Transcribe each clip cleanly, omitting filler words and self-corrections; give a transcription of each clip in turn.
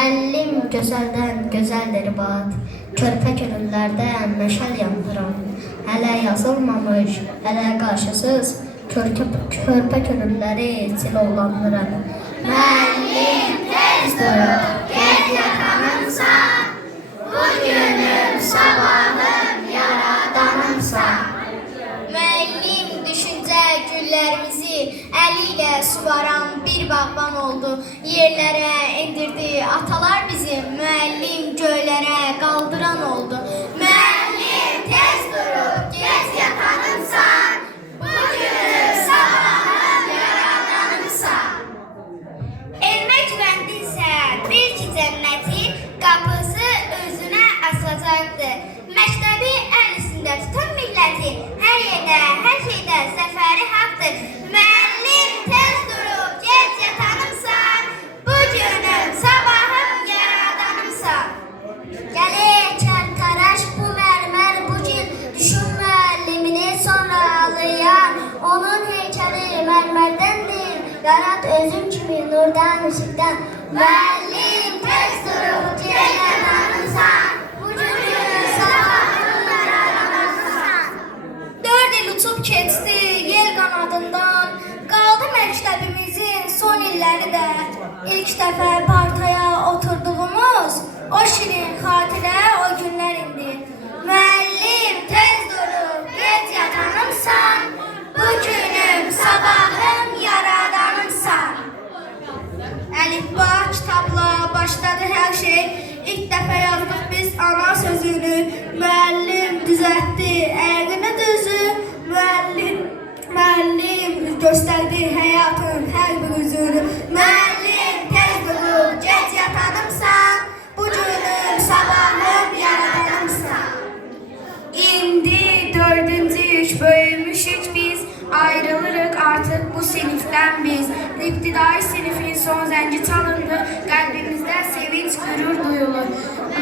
Müəllim gözəldən gözəldir bad, körpə gönüllərdə məşəl yandıran. Hələ yazılmamış, hələ qarşısız, körpə gönülləri cilovlandıran. Müəllim tez dur, gec yatanımsan, bugünüm sabahım yaradanımsan. Müəllim düşüncə güllərimizi əli ilə suvaran bir bağban oldu. Yerlərə indirdi atalar bizi, müəllim göylərə qaldıran oldu. Müəllim tez durub gec yatanımsan, bugünüm sabahım yaradanımsan. Elmək bəndinsə bil ki cənnəti qapısı özünə asacaqdır. Məktəbi əl üstündə tutan milləti hər yerdə, hər şeydə zəfəri haqdır. Müəllim tez durub gec yatanımsan, bugünüm sabahım yaradanımsan. Gələk çərkaraş bu mərmər bugün düşün müəllimini sonra ağlayan. Onun heykəli mərmərdəndir, yarat özün kimi nurdan ışıqdan. Müəllim tez durub gec yatanımsan, bugünüm sabahım yaradanımsan. 4 il uçub keçdi yel qanadından, qaldı məktəbimizin son illəri də. İlk dəfə partaya oturduğumuz o şirin xatirə o günlər indi. Müəllim tez durub gec yatanımsan, bugünüm sabahım yaradanımsan. Əlifba kitabla başladı hər şey. İlk dəfə yazdıq biz ana sözünü. Müəllim düzəltdi əqini düzü. Müəllim göstərdi həyatın hər bir üzünü. Müəllim tez durub gec yatanımsan, bugünüm sabahım yaradanımsan. İndi 4-cü iş böyümüşük biz, ayrılırıq artıq bu sinifdən biz. İbtidai sinifin son zənci çalındı, qəlbimizdə sevinç qürur duyulur.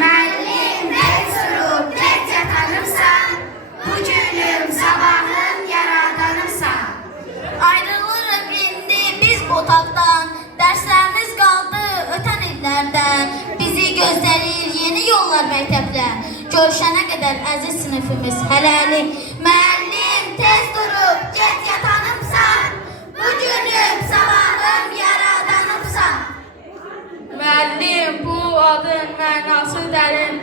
Müəllim tez durub gec yatanımsan, bugünüm sabahım yaradanımsan. Ayrılırıq indi biz bu otaqdan, dərslərimiz qaldı ötən illərdən. Bizi gözlərir yeni yollar məktəbdə, görüşənə qədər əziz sinifimiz hələlik. Müəllim tez durub gec yatanımsan, bugünüm sabahım yaradanımsan. Müəllim bu adın mənası dərin,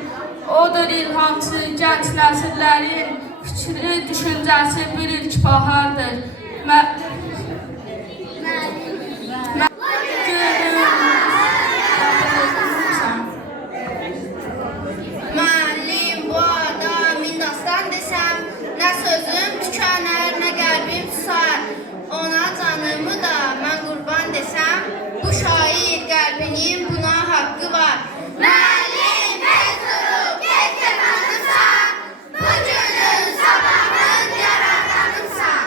odur ilhamçı gənc nəsillərin fikri, düşüncəsi bir ilk bahardır. Müəllim bu adam mindastan desəm, nə sözüm tükənər, nə qəlbim susar. Ona canımı da mən qurban desəm, bu şair qəlbinin buna haqqı var. Müəllim tez durub gec yatanımsan, bugünün sabahın yaradanımsan.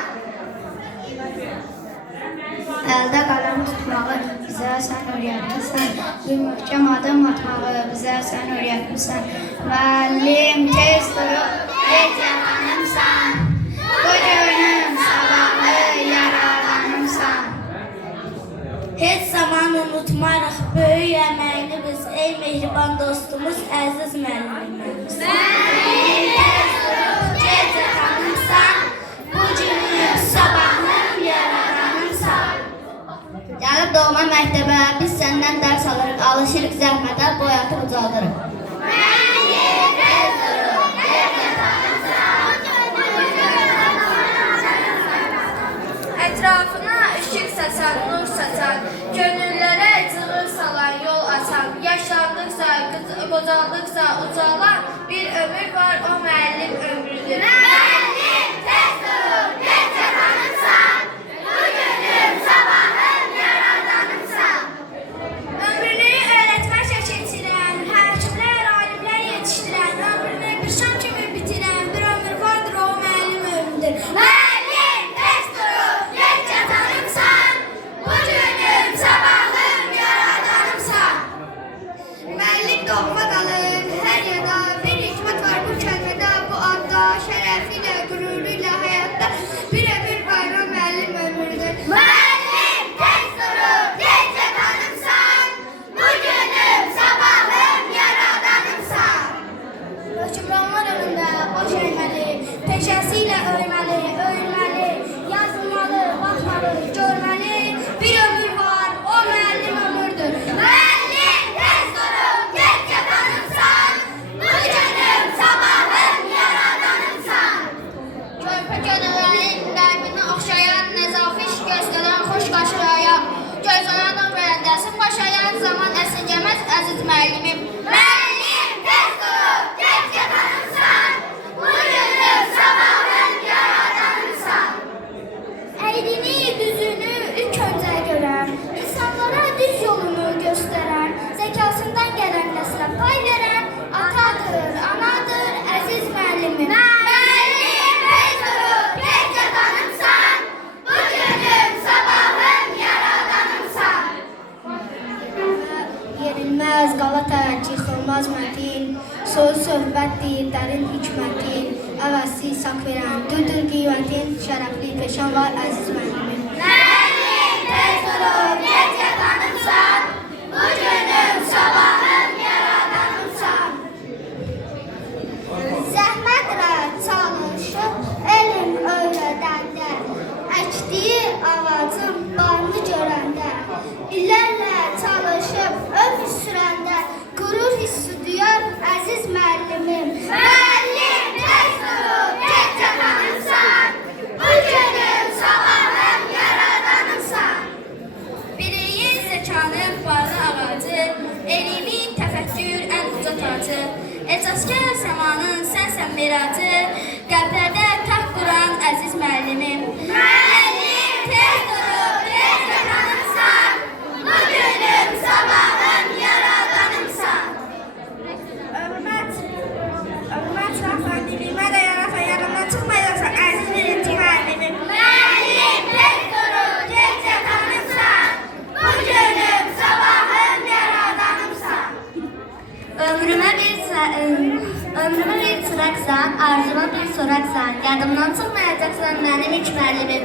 Əldə qaləm tutmağı bizə sən öyrətmisən, bir möhkəm adım atmağı bizə sən öyrətmisən. Müəllim tez durub gec yatanımsan, bugünün sabahı yaradanımsan. Heç zaman unutmarıq böyük əməyini biz, ey mehriban dostumuz, əziz müəllimimiz. Müəllim tez durub gec yatanımsan, bugünün sabahın yaradanımsan. Gəlib doğma məktəbə, biz səndən dərs alırıq, alışırıq zəhmətə, boyatıb ucaldırıq. Müəllim tez durub gec yatanımsan, bugünün ətrafına işıq saçan, nur saçan, gönüllərə cığır salan, yol açan, yaşlandıqsa, qocaldıqsa ucalan bir ömür var, o müəllim ömrüdür. Müəllim tez durub gec yatanımsan, bugünüm sabahım yaradanımsan. Ömrünü öğretməklə keçirən, həkimlər, alimlər yetişdirən, ömrünü bir şam kimi bitirən bir ömür vardır, o müəllim ömrüdür. Müəllim tez durub gec yatanımsan, bugünüm sabahım yaradanımsan. Müəllim doğma qalır hər yerdə, bir hikmət var bu kəlmədə, bu adda, şərəfilə, qüruruyla həyatda bir ömür var, o müəllim ömrüdür. Müəllim tez durub gec yatanımsan, bugünüm sabahım azmətin, soy söhbətdir, dərin hikmətin, əvəzsiz sak verən, dürdür qiymətin, şərəfli peşən var əziz müəllimim. Müəllim, tez olub, gec yatanımsan, bu günüm sabahım yaradanımsan. Zəhmətlə çalışıb, elm öyrədəndə, əkdiyi ağacın barını görəndə, illərlə çalışıb, ömür sürəndə, qürur hissi duyar əziz müəllimim. Müəllim, tez olub, gec yatanımsan, bu günüm sabahım yaradanımsan. Biliyin zəkanın barı ağacı, elimin təfəkkür ən uca tacı, ecazkar səmanın sənsən miracı, qəlblərdə taxt quran əziz müəllimim. Müəllim, tez durub, tez yatanımsan, bu günüm sabahım yaradanımsan. Ömrümə çıxarsan, dilimə də yarasa, yanımdan çıxmayacaqsan əziz birinci müəllimim. Müəllim, tez durub, tez yatanımsan, bu günüm sabahım yaradanımsan. Ömrümə bir çıraqsan, arzuma bir soraqsan, yadımdan çıxmayacaqsan mənim ilk müəllimim.